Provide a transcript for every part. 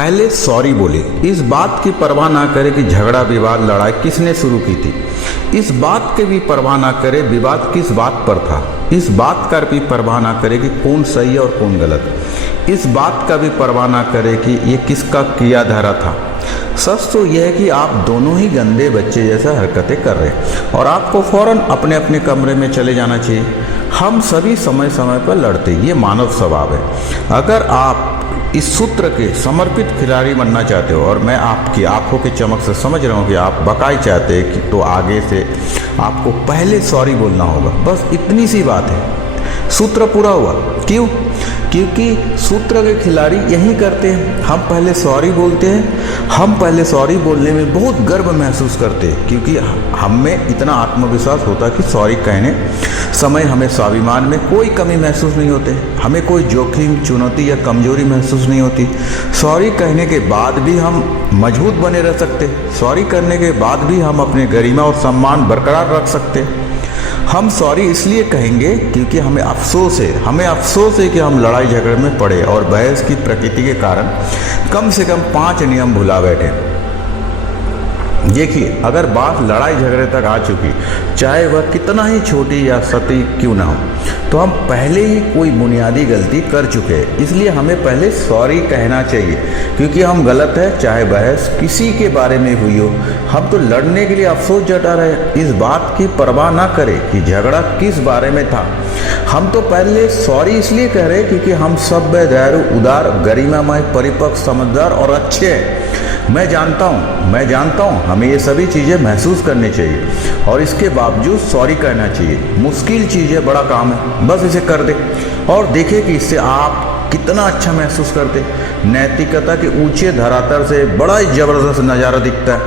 पहले सॉरी बोले। इस बात की परवाह ना करे कि झगड़ा विवाद लड़ाई किसने शुरू की थी। इस बात की भी परवाह ना करे विवाद किस बात पर था। इस बात का भी परवाह ना करे कि कौन सही है और कौन गलत। इस बात का भी परवाह ना करे कि ये किसका किया धरा था। सच तो यह है कि आप दोनों ही गंदे बच्चे जैसा हरकतें कर रहे हैं और आपको फौरन अपने अपने कमरे में चले जाना चाहिए। हम सभी समय समय पर लड़ते, ये मानव स्वभाव है। अगर आप इस सूत्र के समर्पित खिलाड़ी बनना चाहते हो और मैं आपकी आंखों की चमक से समझ रहा हूँ कि आप बकाई चाहते हैं कि तो आगे से आपको पहले सॉरी बोलना होगा। बस इतनी सी बात है, सूत्र पूरा हुआ। क्यों? क्योंकि सूत्र के खिलाड़ी यही करते हैं। हम पहले सॉरी बोलते हैं। हम पहले सॉरी बोलने में बहुत गर्व महसूस करते हैं क्योंकि हम में इतना आत्मविश्वास होता है कि सॉरी कहने समय हमें स्वाभिमान में कोई कमी महसूस नहीं होते, हमें कोई जोखिम चुनौती या कमजोरी महसूस नहीं होती। सॉरी कहने के बाद भी हम मजबूत बने रह सकते। सॉरी करने के बाद भी हम अपने गरिमा और सम्मान बरकरार रख सकते। हम सॉरी इसलिए कहेंगे क्योंकि हमें अफसोस है कि हम लड़ाई झगड़े में पड़े और बहस की प्रकृति के कारण कम से कम 5 नियम भुला बैठे। देखिए, अगर बात लड़ाई झगड़े तक आ चुकी, चाहे वह कितना ही छोटी या सती क्यों ना हो, तो हम पहले ही कोई बुनियादी गलती कर चुके हैं। इसलिए हमें पहले सॉरी कहना चाहिए क्योंकि हम गलत है, चाहे बहस किसी के बारे में हुई हो। हम तो लड़ने के लिए अफसोस जता रहे, इस बात की परवाह ना करें कि झगड़ा किस बारे में था। हम तो पहले सॉरी इसलिए कह रहे क्योंकि हम सभ्य, दयालु, उदार, गरिमामय, परिपक्व, समझदार और अच्छे हैं। मैं जानता हूँ हमें ये सभी चीज़ें महसूस करनी चाहिए और इसके बावजूद सॉरी कहना चाहिए। मुश्किल चीज़ है, बड़ा काम है, बस इसे कर दे और देखें कि इससे आप कितना अच्छा महसूस करते। नैतिकता के ऊंचे धरातल से बड़ा ही ज़बरदस्त नज़ारा दिखता है।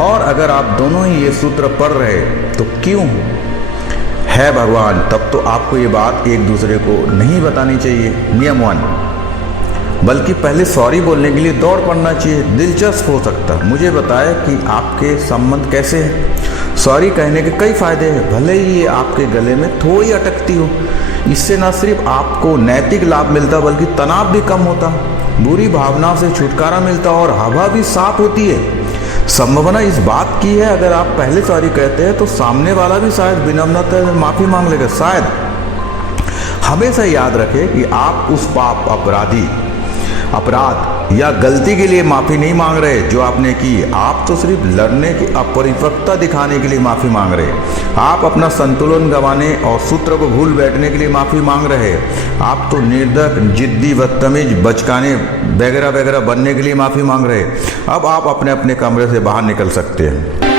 और अगर आप दोनों ही ये सूत्र पढ़ रहे तो क्यों है भगवान, तब तो आपको ये बात एक दूसरे को नहीं बतानी चाहिए। नियम 1, बल्कि पहले सॉरी बोलने के लिए दौड़ पड़ना चाहिए। दिलचस्प हो सकता है, मुझे बताएं कि आपके संबंध कैसे हैं। सॉरी कहने के कई फायदे हैं, भले ही ये आपके गले में थोड़ी अटकती हो। इससे न सिर्फ आपको नैतिक लाभ मिलता बल्कि तनाव भी कम होता, बुरी भावनाओं से छुटकारा मिलता और हवा भी साफ होती है। संभावना इस बात की है, अगर आप पहले सॉरी कहते हैं तो सामने वाला भी शायद विनम्रता से माफ़ी मांग लेगा। शायद हमेशा याद रखें कि आप उस अपराध या गलती के लिए माफ़ी नहीं मांग रहे जो आपने की। आप तो सिर्फ लड़ने की अपरिपक्वता दिखाने के लिए माफ़ी मांग रहे। आप अपना संतुलन गंवाने और सूत्र को भूल बैठने के लिए माफ़ी मांग रहे। आप तो निर्धक, जिद्दी, बदतमीज, बचकाने वगैरह वगैरह बनने के लिए माफ़ी मांग रहे। अब आप अपने अपने कमरे से बाहर निकल सकते हैं।